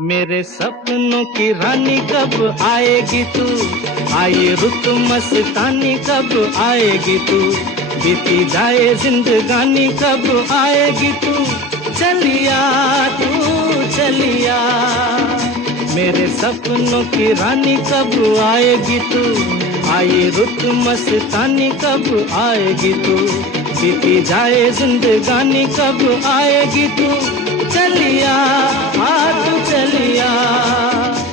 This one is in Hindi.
मेरे सपनों की रानी कब आएगी तू, आए रुत मस्तानी कब आएगी तू, बीती जाए जिंदगानी कब आएगी तू, चलिया तू चलिया। मेरे सपनों की रानी कब आएगी तू, आए रुत मस्तानी कब आएगी तू, बीती जाए जिंदगानी कब आएगी तू, चलिया आ तू चलिया।